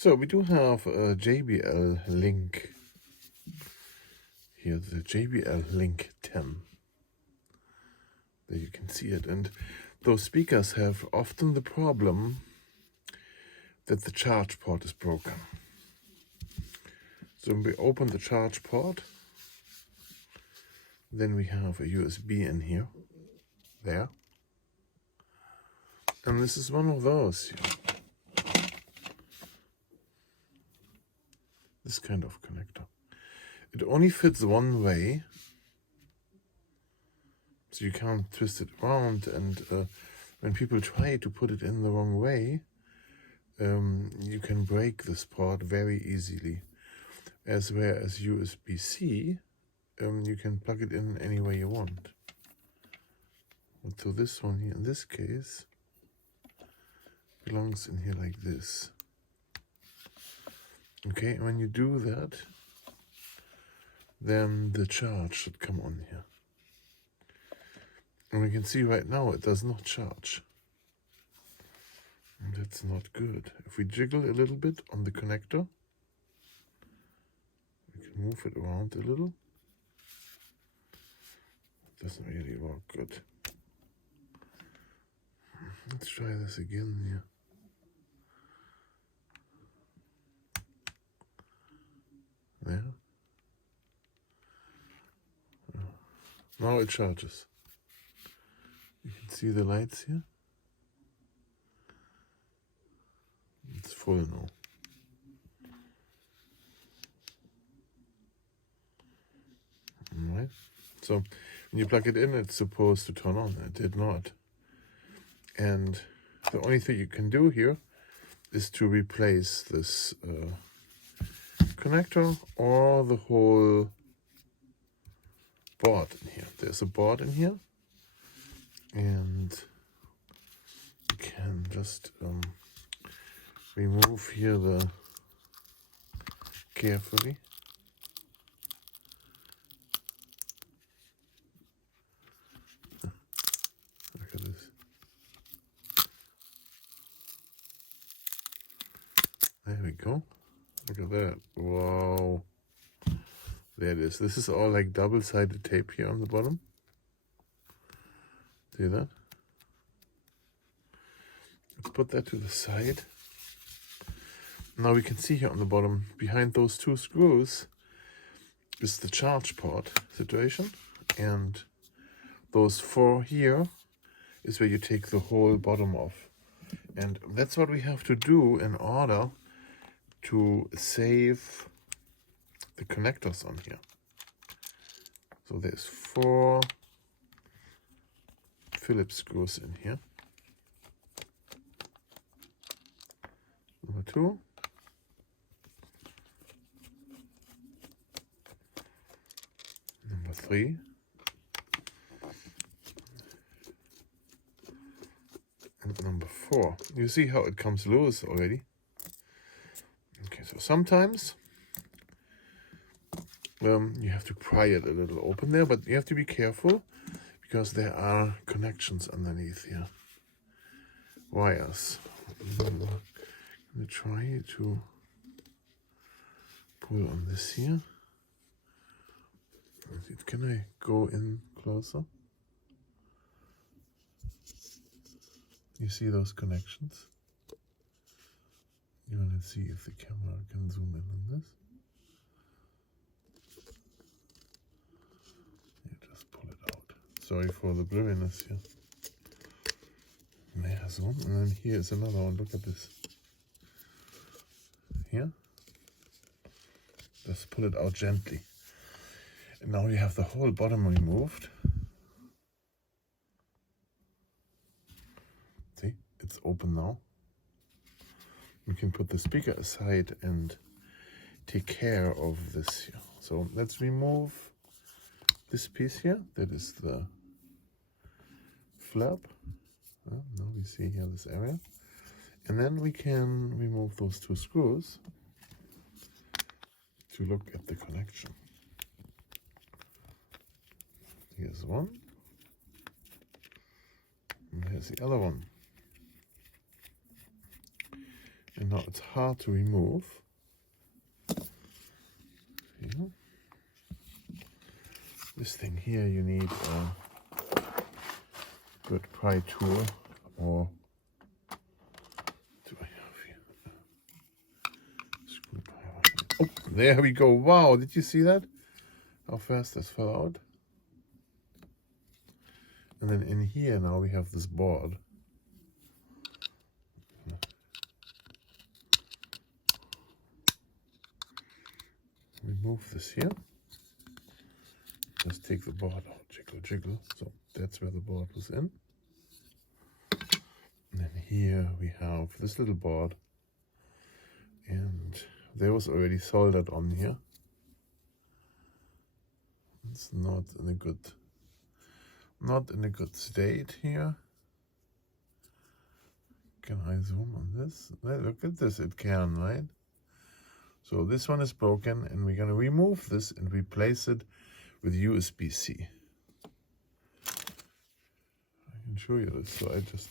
So we do have a JBL Link. Here's the JBL Link10. There you can see it. And those speakers have often the problem that the charge port is broken. So when we open the charge port, then we have a USB in here, there. And this is one of those here. This kind of connector. It only fits one way, so you can't twist it around, and when people try to put it in the wrong way, you can break this port very easily. Whereas USB-C, you can plug it in any way you want. So this one here, in this case, belongs in here like this. Okay, and when you do that, then the charge should come on here. And we can see right now it does not charge. And that's not good. If we jiggle a little bit on the connector, we can move it around a little. It doesn't really work good. Let's try this again here. There. Now it charges. You can see the lights here. It's full now. Alright. So when you plug it in, it's supposed to turn on. It did not. And the only thing you can do here is to replace this connector or the whole board in here. There's a board in here, and you can just remove here the carefully. Look at this. There we go. Look at that. Wow. There it is. This is all like double-sided tape here on the bottom. See that? Let's put that to the side. Now we can see here on the bottom, behind those two screws is the charge port situation. And those four here is where you take the whole bottom off. And that's what we have to do in order to save the connectors on here. So there's 4 Phillips screws in here. Number 2. Number 3. And number 4. You see how it comes loose already? Okay, so sometimes you have to pry it a little open there, but you have to be careful because there are connections underneath here. Wires. I'm going to try to pull on this here. Can I go in closer? You see those connections? You want to see if the camera can zoom in on this? You just pull it out. Sorry for the blurriness here. There, zoom. And then here is another one. Look at this. Here. Just pull it out gently. And now you have the whole bottom removed. See, it's open now. We can put the speaker aside and take care of this here. So let's remove this piece here. That is the flap. Now we see here this area. And then we can remove those 2 screws to look at the connection. Here's one. And here's the other one. And now it's hard to remove. Yeah. This thing here, you need a good pry tool, or do I have here? Screwdriver. Oh, there we go. Wow, did you see that? How fast this fell out? And then in here now we have this board. Remove this here. Just take the board out, jiggle, jiggle. So that's where the board was in. And then here we have this little board. And there was already soldered on here. It's not in a good state here. Can I zoom on this? Look at this, it can, right? So this one is broken, and we're gonna remove this and replace it with USB-C. I can show you this, so I just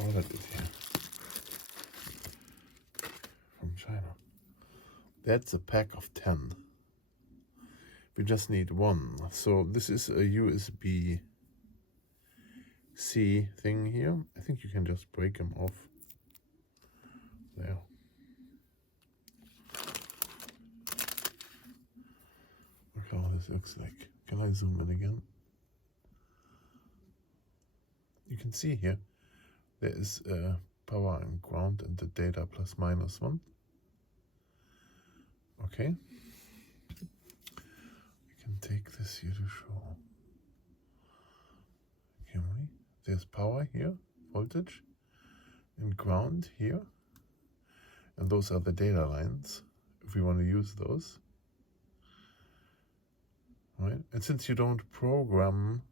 ordered it here from China. That's a pack of 10. We just need one. So this is a USB-C thing here. I think you can just break them off. There. Look how this looks like. Can I zoom in again? You can see here, there is power and ground and the data ±1. Okay. We can take this here to show. Can we? There's power here, voltage, and ground here. And those are the data lines, if we want to use those. Right? And since you don't program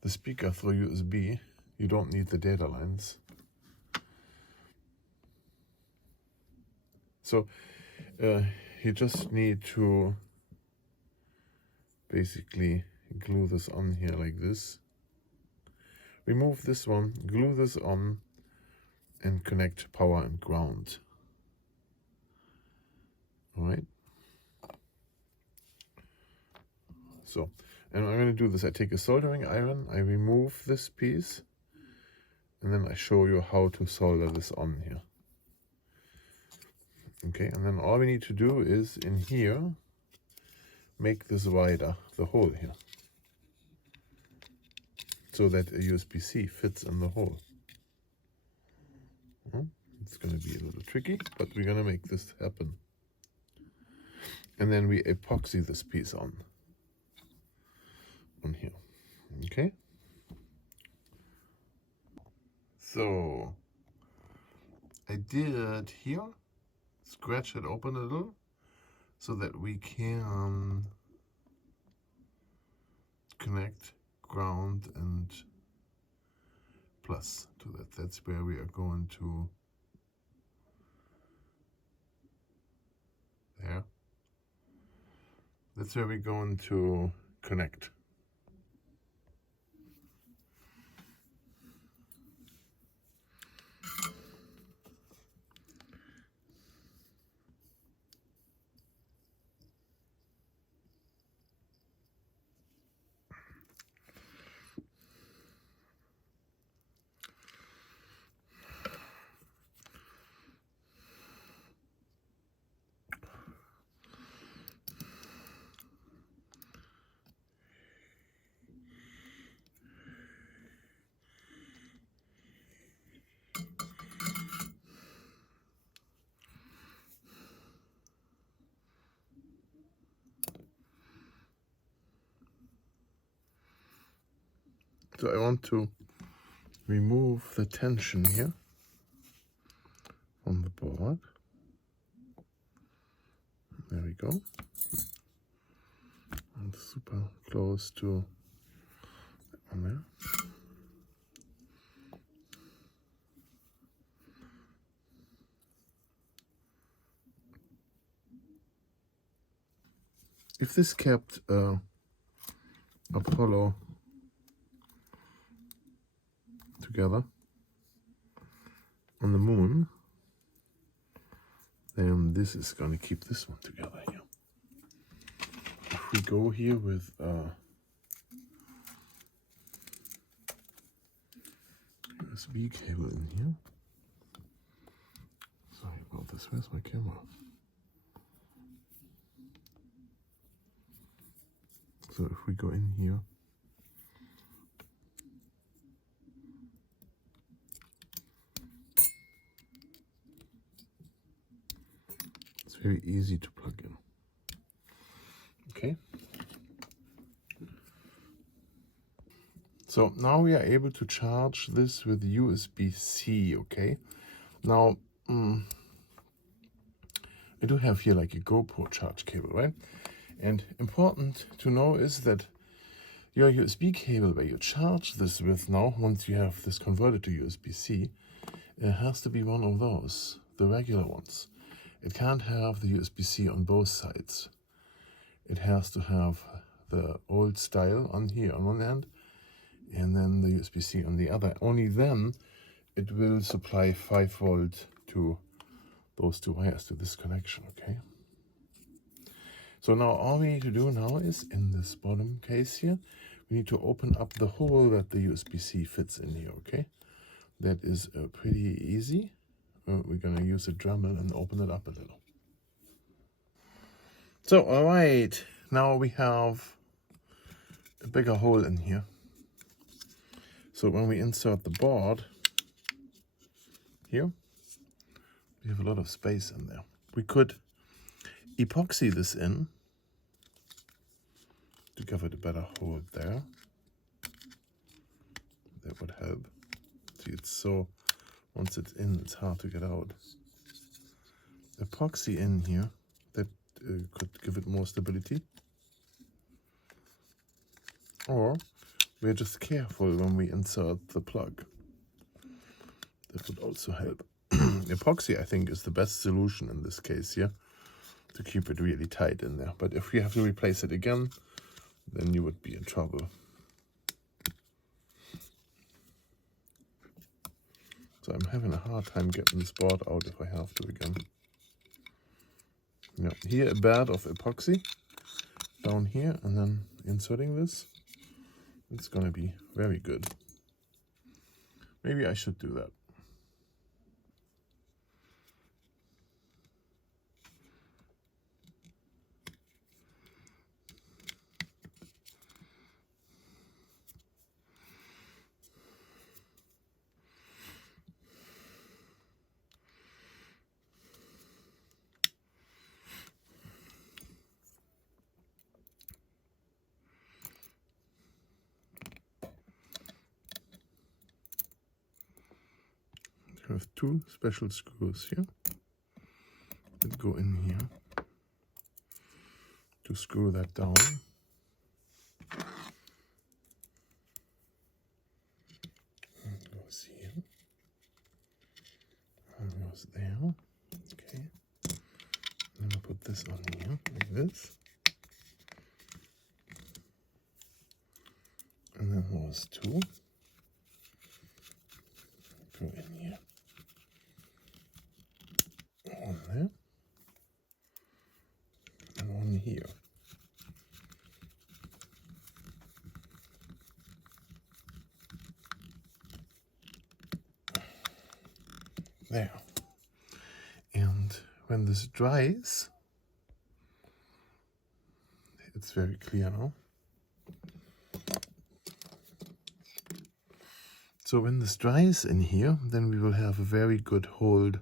the speaker through USB, you don't need the data lines. So you just need to basically glue this on here like this. Remove this one, glue this on, and connect power and ground. All right. So, and I'm going to do this. I take a soldering iron, I remove this piece, and then I show you how to solder this on here. Okay, and then all we need to do is in here, make this wider, the hole here, so that a USB-C fits in the hole. It's going to be a little tricky, but we're going to make this happen. And then we epoxy this piece on here. Okay. So I did here scratch it open a little so that we can connect ground and plus to that. That's where we are going to there. That's where we're going to connect. So I want to remove the tension here on the board. There we go. And super close to that one there. If this kept Apollo together on the moon, then this is going to keep this one together here. If we go here with USB cable in here. Sorry about this, where's my camera? So if we go in here, it's very easy to plug in. Okay. So now we are able to charge this with USB-C, okay? Now, I do have here like a GoPro charge cable, right? And important to know is that your USB cable where you charge this with now, once you have this converted to USB-C, it has to be one of those, the regular ones. It can't have the USB-C on both sides. It has to have the old style on here on one end, and then the USB-C on the other. Only then it will supply 5 volt to those two wires, to this connection, okay? So now all we need to do now is, in this bottom case here, we need to open up the hole that the USB-C fits in here, okay? That is pretty easy. We're gonna use a Dremel and open it up a little. So, all right, now we have a bigger hole in here. So when we insert the board here, we have a lot of space in there. We could epoxy this in to give it a better hold there. That would help. See, it's so, once it's in, it's hard to get out. Epoxy in here, that could give it more stability. Or we're just careful when we insert the plug. That would also help. Epoxy, I think, is the best solution in this case here, to keep it really tight in there. But if you have to replace it again, then you would be in trouble. So I'm having a hard time getting this board out if I have to again. Yeah, here a bed of epoxy down here, and then inserting this. It's gonna be very good. Maybe I should do that. I have 2 special screws here that go in here to screw that down. And goes here. And goes there. Okay. And I'll put this on here like this. And then those 2 go in here. One there. And one here. There. And when this dries, it's very clear now. So when this dries in here, then we will have a very good hold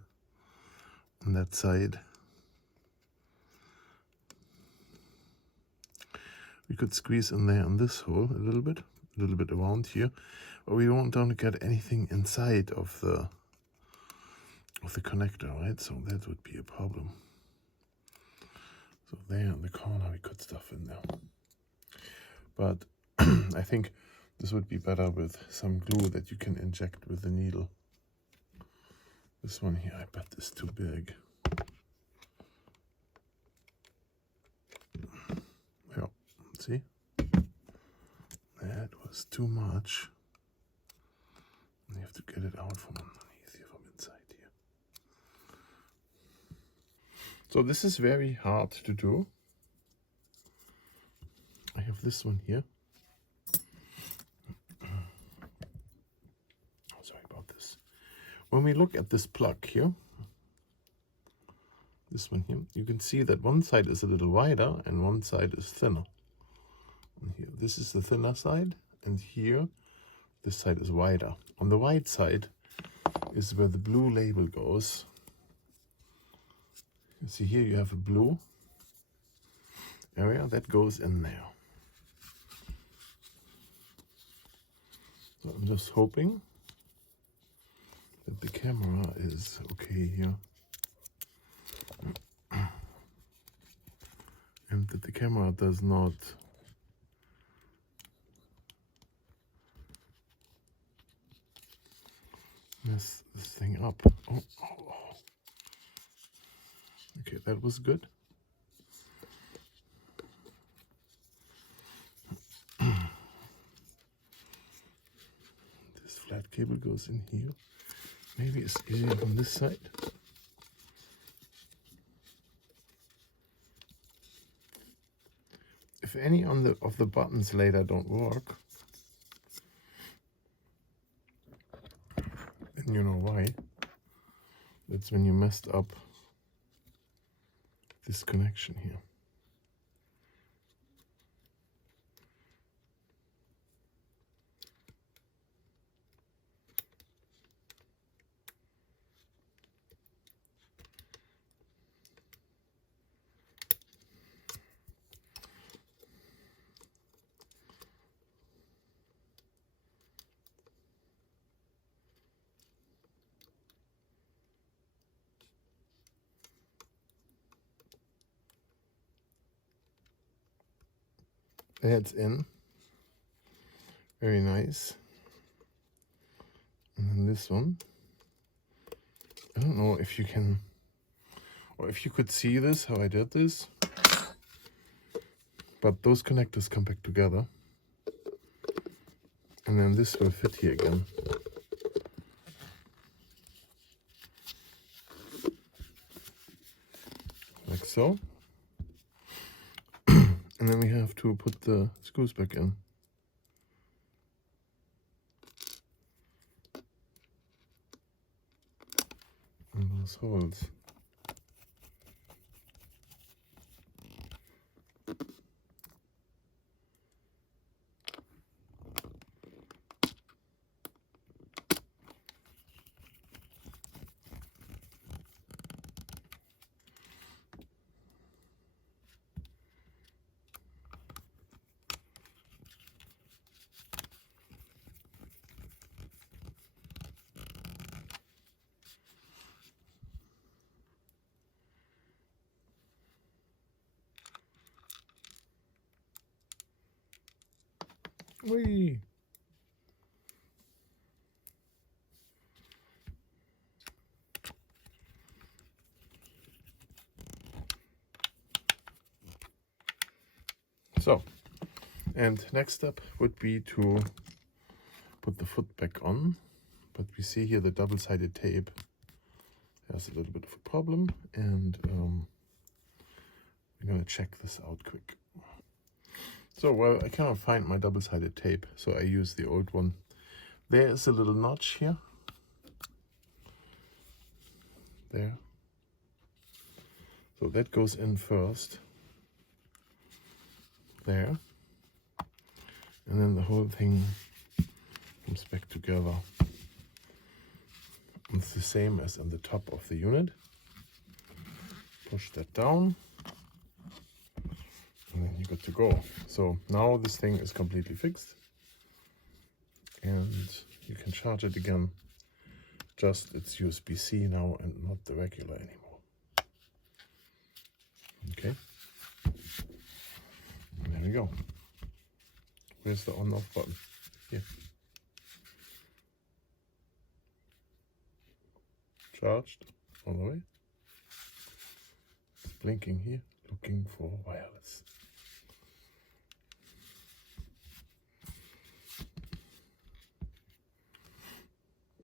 on that side. We could squeeze in there on this hole a little bit around here, but we don't get anything inside of the connector, right? So that would be a problem. So there in the corner we could stuff in there. But I think this would be better with some glue that you can inject with the needle. This one here, I bet is too big. Yeah, see? That was too much. You have to get it out from underneath here, from inside here. So this is very hard to do. I have this one here. Oh, sorry about this. When we look at this plug here, this one here, you can see that one side is a little wider and one side is thinner. And here, this is the thinner side, and here, this side is wider. On the wide side is where the blue label goes. You see here you have a blue area that goes in there. So I'm just hoping that the camera is okay here. And that the camera does not mess this thing up. Oh. Okay, that was good. This flat cable goes in here. Maybe it's easier on this side. If any of the buttons later don't work, then you know why. That's when you messed up this connection here. That's in. Very nice. And then this one. I don't know if you can, or if you could see this, how I did this. But those connectors come back together. And then this will fit here again. Like so. And then we have to put the screws back in. And those holes. Whee! So, and next step would be to put the foot back on, but we see here the double-sided tape has a little bit of a problem, and we're gonna check this out quick. So, well, I cannot find my double-sided tape, so I use the old one. There is a little notch here. There. So that goes in first. There. And then the whole thing comes back together. It's the same as on the top of the unit. Push that down. And then you're good to go. So now this thing is completely fixed. And you can charge it again. Just it's USB-C now and not the regular anymore. Okay. And there we go. Where's the on-off button? Here. Charged all the way. It's blinking here, looking for wireless.